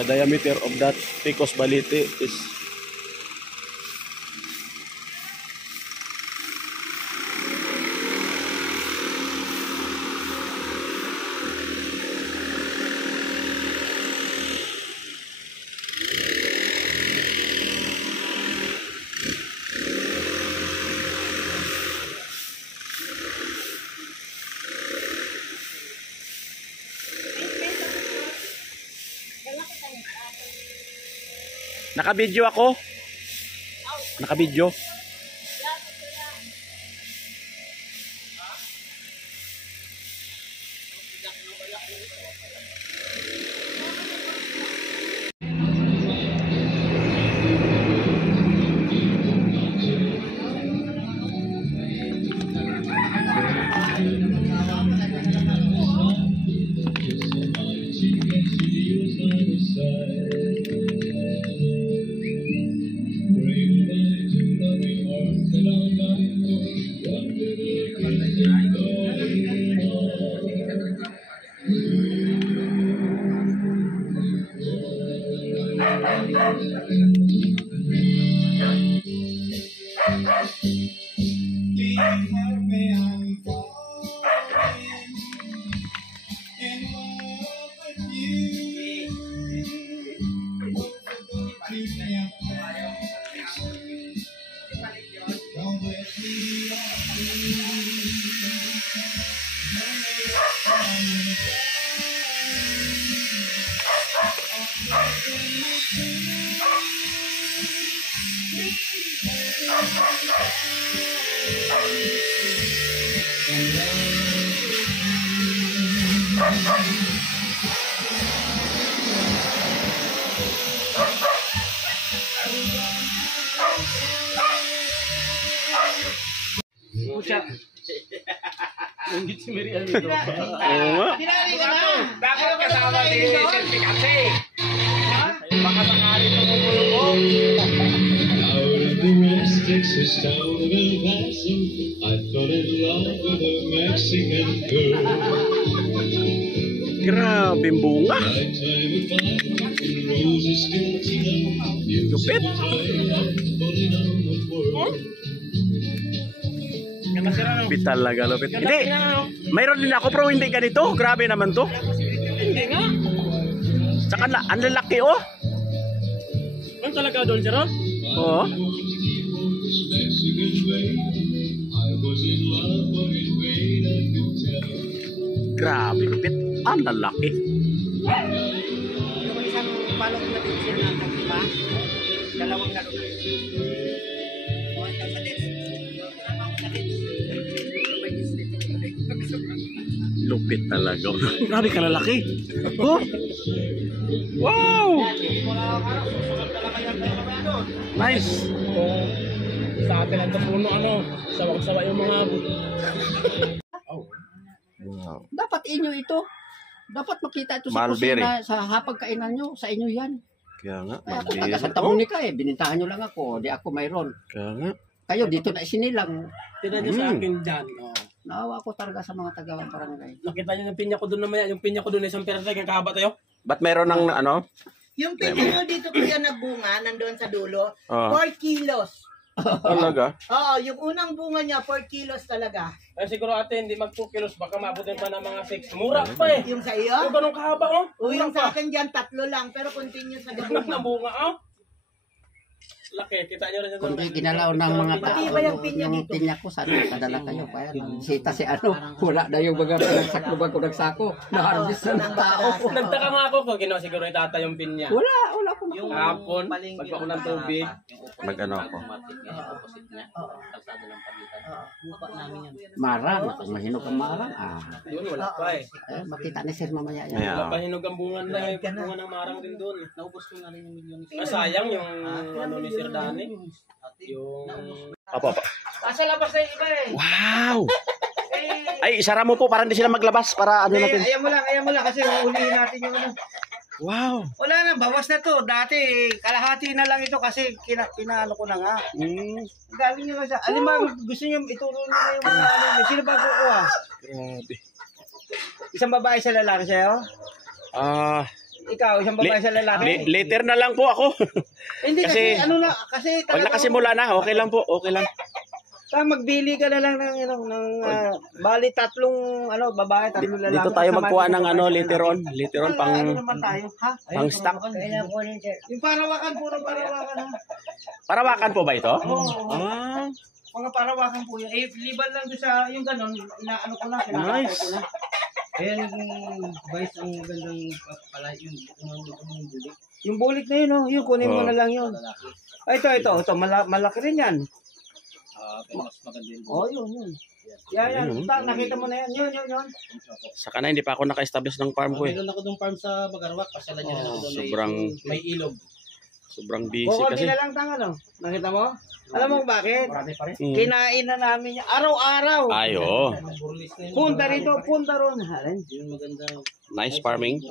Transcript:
The diameter of that Picos balete is 'Naka-video ako. Naka-video. Hindi si Miriam dito. Oo. Pinali ka na. Bakit kasama din si Selfie kasi? Baka sakali tumumulo mo. Grabe yung bunga. Lupit. Lupit talaga, lupit. Hindi, mayroon din ako pero hindi ganito. Grabe naman to. Hindi nga. Saka ang lalaki oh. Ano talaga doon, sir? Oo. Grabe, lupit. Ang lalaki. Yung isang balong na picture natin, di ba? Dalawang laro na. Lupit talaga. Grabe ka lalaki. Oh! Wow! Nice! Sa atin ang puno, ano, sawag-sawa yung mga... Wow. Dapat inyo ito. Dapat makita ito sa Mulberry. kusina, sa hapagkainan nyo, sa inyo yan. Kaya nga, Kaya ako taga mabili. Santa Monica binintahan nyo lang ako, di ako mayroon. Kaya nga. Kayo dito na isinilang. Tinan niyo sa akin dyan. Oh. Naawa ko talaga sa mga taga-barangay. Nakita niyo yung pinya ko doon naman. Yung pinya ko doon ay isang persa. Yung kahaba tayo. Ba't meron ng ano? Yung pinya dito kuya na bunga, nandoon sa dulo, Oh. 4 kilos. Talaga? Oo, yung unang bunga niya, 4 kilos talaga. Ay siguro ate, hindi mag 2 kilos. Baka maabutin pa ng mga 6. Mura pa eh. Yung sa iyo? Yung ganun kahaba oh. O yung Mura sa akin dyan, 3 lang, pero continuous na Ganun na bunga. bunga oh. Laki, kita nyo rin. Kundi ginalaw ng mga tao. Pati ba yung pinya Yung dito? pinya ko, sana kadala kayo. Kaya sita si ano, wala na yung mga pinagsaklo bago nagsako. Na-harvest na ng tao. Nagtaka nga ako kung ginawa siguro itata yung pinya. Wala akong Yung Hapon, palengke. pagpako ng tubig. Mag-ano ako? marang. Kung mahinog ang marang, Yun, wala pa eh. makita ni sir mamaya yan. Ayan. Wala pa hinog ang bunga na bunga ng marang din doon. Naubos ko na rin yung milyon. Sayang yung ano ni Sir Dani. Yung... Apa. Nasa labas na yung iba eh. Wow! Ay, isara mo po para hindi sila maglabas para ano natin. Ayan mo lang kasi uulihin natin yung ano. Wow! Wala na, bawas na to. Dati, kalahati na lang ito kasi pinaano ko na nga. Gawin nyo kasi, alin ba gusto nyo, ituro nyo na yung mga ano. Sino ba kukuha? Grabe. Isang babae sa lalaki sa'yo? Ikaw, isang babae sa lalaki. Later na lang po ako. Hindi kasi, kasi- ano na, kasi Pag nakasimula na, okay lang po, okay lang. magbili ka na lang ng, bali tatlong, babae, tatlong lalaki. Dito tayo magkuha ng Kasama yung later on. Later on, pang Ano naman tayo, ha? stock. Yung parawakan, puro parawakan, ha? Parawakan po ba ito? Oo. Ah, Mga parawakan po yan. Liban lang doon sa, yung ganon, inaano ko na, kinakatay Nice. ko na. Ayan, guys, ang magandang pala, yung bulik. Yung bulik na yun, yun, kunin mo Oh. na lang yun. Ay, ito, malaki rin yan. Pero mas maganda yun. Yun. Yan. Ayun, Nakita mo na yan. Yun. saka na, hindi pa ako naka-establish ng farm ko eh. Meron ako doon farm sa Bagarwak. Pasyalan niyo rin ako doon. Sobrang- May ilog. Sobrang busy Kukunti kasi. na lang Nakita mo? Alam mo kung bakit? Marami pa rin. Kinain na namin yan. Araw-araw. Ay, oo. Burlis na yun. Punta rito, punta ron. Halin. Yun maganda. Nice farming.